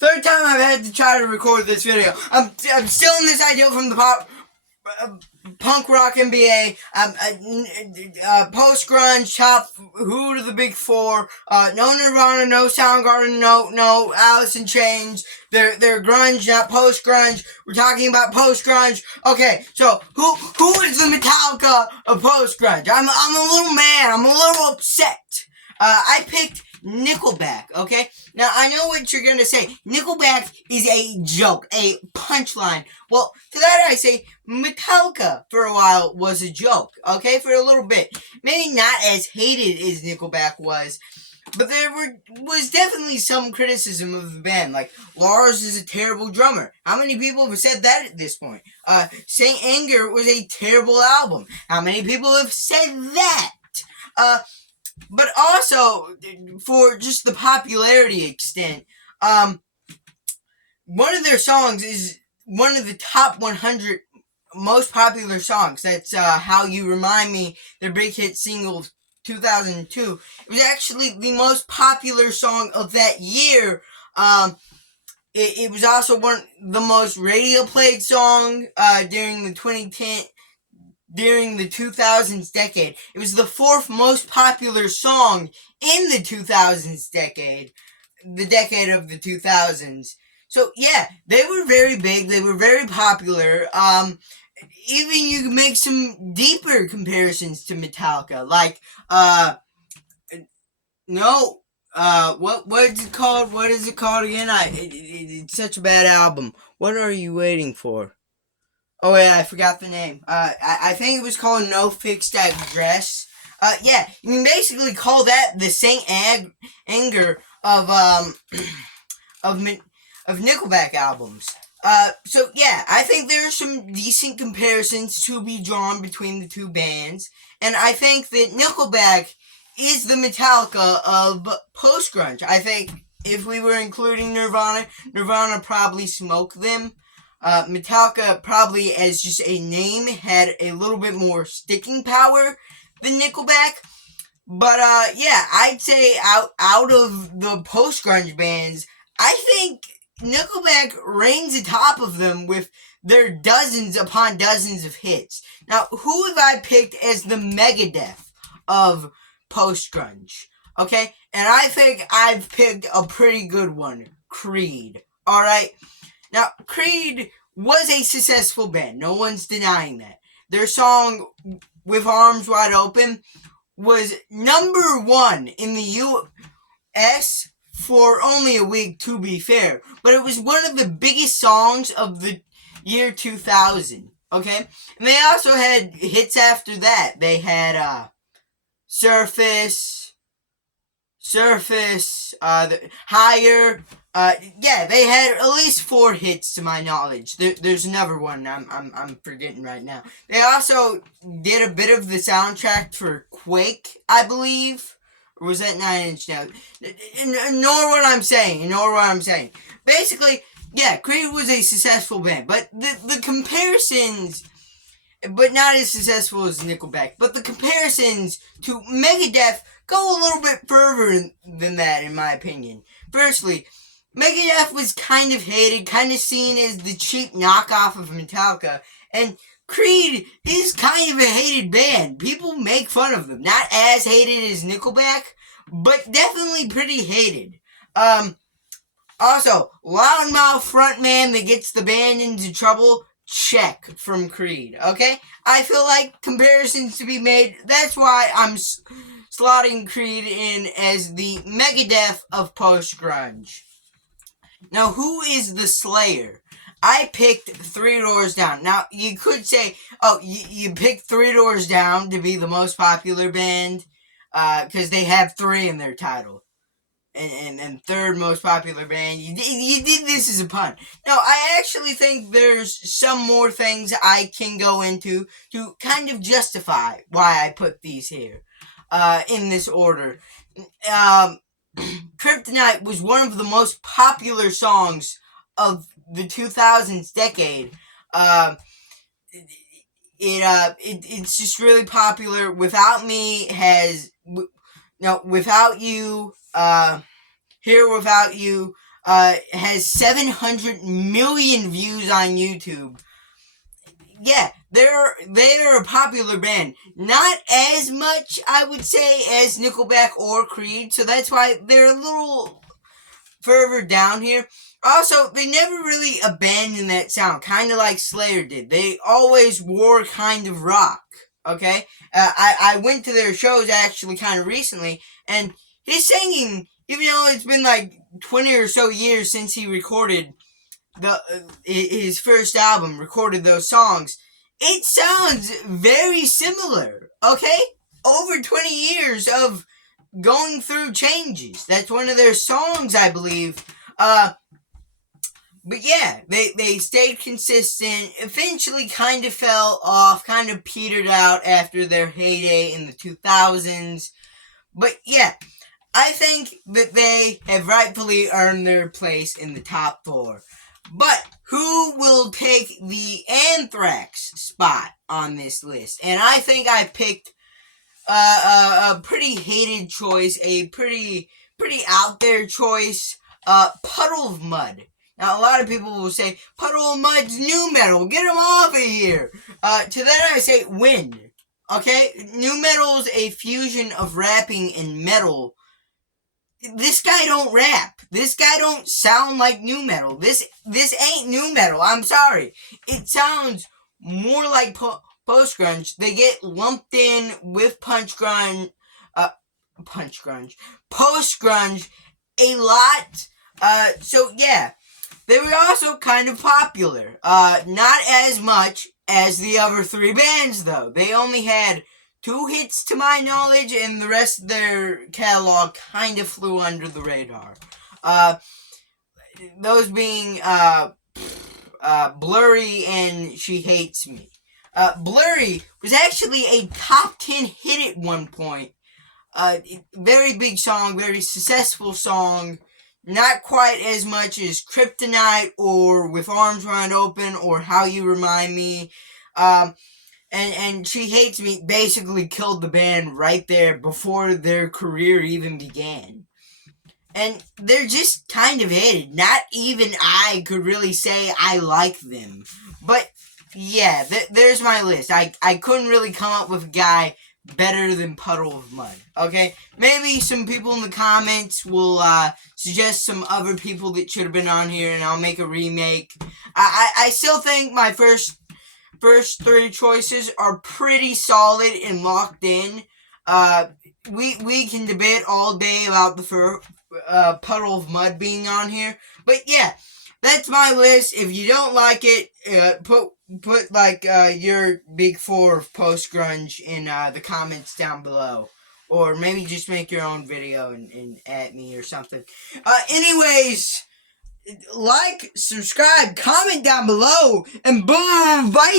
Third time I've had to try to record this video. I'm still in this idea from the punk rock NBA, post grunge, top who to the big four, no Nirvana, no Soundgarden, no Alice in Chains. They're grunge, not post grunge. We're talking about post grunge. Okay, so who is the Metallica of post grunge? I'm a little mad. I'm a little upset. I picked Nickelback, okay? Now, I know what you're gonna say. Nickelback is a joke, a punchline. Well, to that I say, Metallica, for a while, was a joke, okay? For a little bit. Maybe not as hated as Nickelback was, but there was definitely some criticism of the band. Like, Lars is a terrible drummer. How many people have said that at this point? Saint Anger was a terrible album. How many people have said that? But also, for just the popularity extent, one of their songs is one of the top 100 most popular songs. That's How You Remind Me, their big hit single of 2002. It was actually the most popular song of that year. It was also the most radio played song during the 2000s decade. It was the fourth most popular song in the 2000s decade, the decade of the 2000s. So yeah, they were very big, they were very popular. Even you can make some deeper comparisons to Metallica, like, what is it called? What is it called again? It's such a bad album. What are you waiting for? Oh yeah, I forgot the name. I think it was called No Fixed Address. Yeah, you can basically call that the Saint Anger of Nickelback albums. So yeah, I think there are some decent comparisons to be drawn between the two bands, and I think that Nickelback is the Metallica of post-grunge. I think if we were including Nirvana probably smoked them. Metallica probably as just a name had a little bit more sticking power than Nickelback. But yeah, I'd say out of the post-grunge bands, I think Nickelback reigns atop of them with their dozens upon dozens of hits. Now, who have I picked as the Megadeth of post-grunge? Okay? And I think I've picked a pretty good one. Creed. Alright? Now, Creed was a successful band. No one's denying that. Their song, With Arms Wide Open, was number one in the U.S. for only a week, to be fair. But it was one of the biggest songs of the year 2000, okay? And they also had hits after that. They had Surface, Higher. Yeah, they had at least 4 hits to my knowledge. There's another one I'm forgetting right now. They also did a bit of the soundtrack for Quake, I believe. Or was that 9 Inch Nails? Ignore what I'm saying. Basically, yeah, Creed was a successful band. But the comparisons, but not as successful as Nickelback. But the comparisons to Megadeth go a little bit further than that, in my opinion. Firstly, Megadeth was kind of hated, kind of seen as the cheap knockoff of Metallica, and Creed is kind of a hated band. People make fun of them. Not as hated as Nickelback, but definitely pretty hated. Also, loudmouth frontman that gets the band into trouble, check from Creed, okay? I feel like comparisons to be made. That's why I'm slotting Creed in as the Megadeth of post-grunge. Now, who is the Slayer? I picked Three Doors Down. Now, you could say, oh, you picked Three Doors Down to be the most popular band, because they have 3 in their title. And third most popular band. You did this as a pun. No, I actually think there's some more things I can go into to kind of justify why I put these here, in this order. Kryptonite was one of the most popular songs of the 2000s decade. It's just really popular. Without Me has Without You, Here Without You, has 700 million views on YouTube. Yeah, they are a popular band. Not as much, I would say, as Nickelback or Creed, so that's why they're a little further down here. Also, they never really abandoned that sound, kind of like Slayer did. They always wore kind of rock, okay? I went to their shows actually kind of recently, and his singing, even though it's been like 20 or so years since he recorded his first album, recorded those songs, it sounds very similar, okay? Over 20 years of going through changes. That's one of their songs, I believe. But yeah, they stayed consistent, eventually kind of fell off, kind of petered out after their heyday in the 2000s. But yeah, I think that they have rightfully earned their place in the top 4. But who will take the Anthrax spot on this list? And I think I picked a pretty hated choice, a pretty out there choice, Puddle of Mud. Now, a lot of people will say, Puddle of Mud's new metal, get him off of here. To that I say, Wind. Okay? New metal's a fusion of rapping and metal. This guy don't rap. This guy don't sound like new metal. This ain't new metal. I'm sorry. It sounds more like post-grunge. They get lumped in with post-grunge a lot. So yeah, they were also kind of popular. Not as much as the other 3 bands though. They only had 2 hits to my knowledge, and the rest of their catalog kind of flew under the radar. Those being Blurry and She Hates Me. Blurry was actually a top 10 hit at one point. Very big song, very successful song. Not quite as much as Kryptonite or With Arms Wide Open or How You Remind Me. And She Hates Me basically killed the band right there before their career even began. And they're just kind of hated. Not even I could really say I like them. But yeah, there's my list. I couldn't really come up with a guy better than Puddle of Mud. Okay? Maybe some people in the comments will suggest some other people that should have been on here, and I'll make a remake. I still think my first 3 choices are pretty solid and locked in. We can debate all day about the Puddle of Mud being on here, but yeah, that's my list. If you don't like it, put like your big 4 of post grunge in the comments down below, or maybe just make your own video and at me or something. Anyways. Like, subscribe, comment down below, and boom, bye!